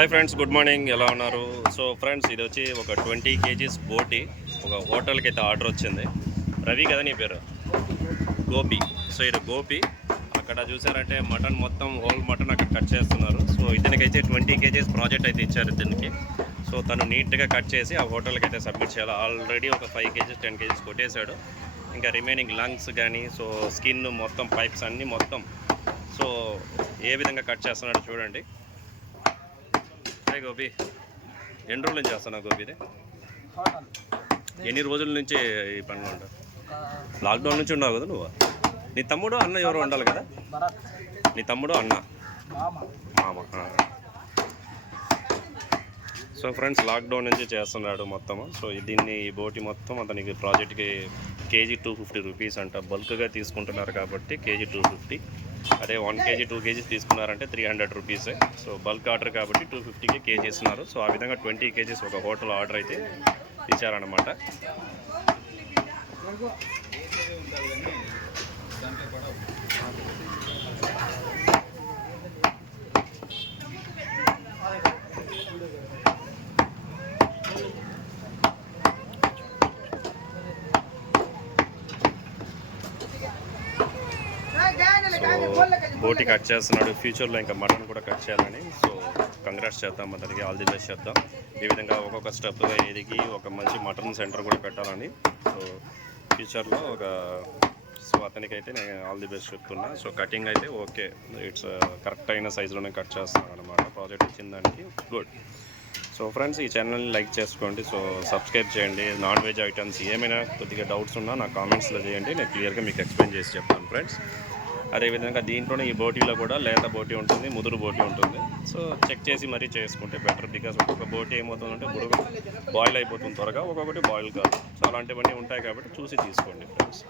Hi friends, good morning. ఎలా ఉన్నారు? So friends, ఇది వచ్చి ఒక 20 kgs బోటి ఒక హోటల్కి అయితే ఆర్డర్ వచ్చింది. రవి కదా నీ పేరు? గోపి. సో ఇది గోపి. అక్కడ చూసారంటే మటన్ మొత్తం హోల్ మటన్ అక్కడ కట్ చేస్తున్నారు. సో ఇతనికైతే 20 kgs ప్రాజెక్ట్ అయితే ఇచ్చారు దీనికి. సో తను నీట్గా కట్ చేసి ఆ హోటల్కి అయితే సబ్మిట్ చేయాలి. ఆల్రెడీ ఒక 5 kgs 10 kgs కొట్టేశాడు. ఇంకా రిమైనింగ్ లంగ్స్ కానీ, సో స్కిన్ మొత్తం, పైప్స్ అన్నీ మొత్తం. సో ఏ విధంగా కట్ చేస్తున్నాడో చూడండి. గోపి, ఎన్ని రోజుల నుంచి చేస్తున్నావు గోపి? ఇది ఎన్ని రోజుల నుంచి ఈ పనిలో ఉంటావు? లాక్డౌన్ నుంచి ఉన్నావు కదా నువ్వు? నీ తమ్ముడు అన్న ఎవరు ఉండాలి కదా? నీ తమ్ముడు అన్న మామ. సో ఫ్రెండ్స్, లాక్డౌన్ నుంచి చేస్తున్నాడు మొత్తము. సో దీన్ని ఈ బోటి మొత్తం అతనికి ప్రాజెక్ట్కి కేజీ 250 రూపీస్ అంట. బల్క్గా తీసుకుంటున్నారు కాబట్టి కేజీ 250. అదే 1 kg 2 kgs తీసుకున్నారంటే 300 రూపీసే. సో బల్క్ ఆర్డర్ కాబట్టి 250కి కేజీ ఇస్తున్నారు. సో ఆ విధంగా 20 kgs ఒక హోటల్ ఆర్డర్ అయితే ఇచ్చారన్నమాట. బోటి కట్ చేస్తున్నాడు. ఫ్యూచర్లో ఇంకా మటన్ కూడా కట్ చేయాలని. సో కంగ్రాట్స్ చేద్దాం అతనికి, ఆల్ ది బెస్ట్ చేద్దాం. ఈ విధంగా ఒక్కొక్క స్టెప్గా ఎదిగి ఒక మంచి మటన్ సెంటర్ కూడా పెట్టాలని. సో ఫ్యూచర్లో సో అతనికైతే నేను ఆల్ ది బెస్ట్ చెప్తున్నా. సో కటింగ్ అయితే ఓకే, ఇట్స్ కరెక్ట్ అయిన సైజులోనే కట్ చేస్తున్నాను అనమాట. ప్రాజెక్ట్ ఇచ్చిన దానికి గుడ్. సో ఫ్రెండ్స్, ఈ ఛానల్ని లైక్ చేసుకోండి. సో సబ్స్క్రైబ్ చేయండి. నాన్ వెజ్ ఐటమ్స్ ఏమైనా కొద్దిగా డౌట్స్ ఉన్నా నా కామెంట్స్లో చేయండి, నేను క్లియర్గా మీకు ఎక్స్ప్లెయిన్ చేసి చెప్తాను ఫ్రెండ్స్. అదేవిధంగా దీంట్లోనే ఈ బోటీలో కూడా లేత బోటీ ఉంటుంది, ముదురు బోటీ ఉంటుంది. సో చెక్ చేసి మరీ చేసుకుంటే బెటర్. బికాస్ ఒక్కొక్క బోటీ ఏమవుతుందంటే బుడుగు బాయిల్ అయిపోతుంది త్వరగా, ఒక్కొక్కటి బాయిల్ కాదు. సో అలాంటివన్నీ ఉంటాయి కాబట్టి చూసి తీసుకోండి ఫ్రెండ్స్.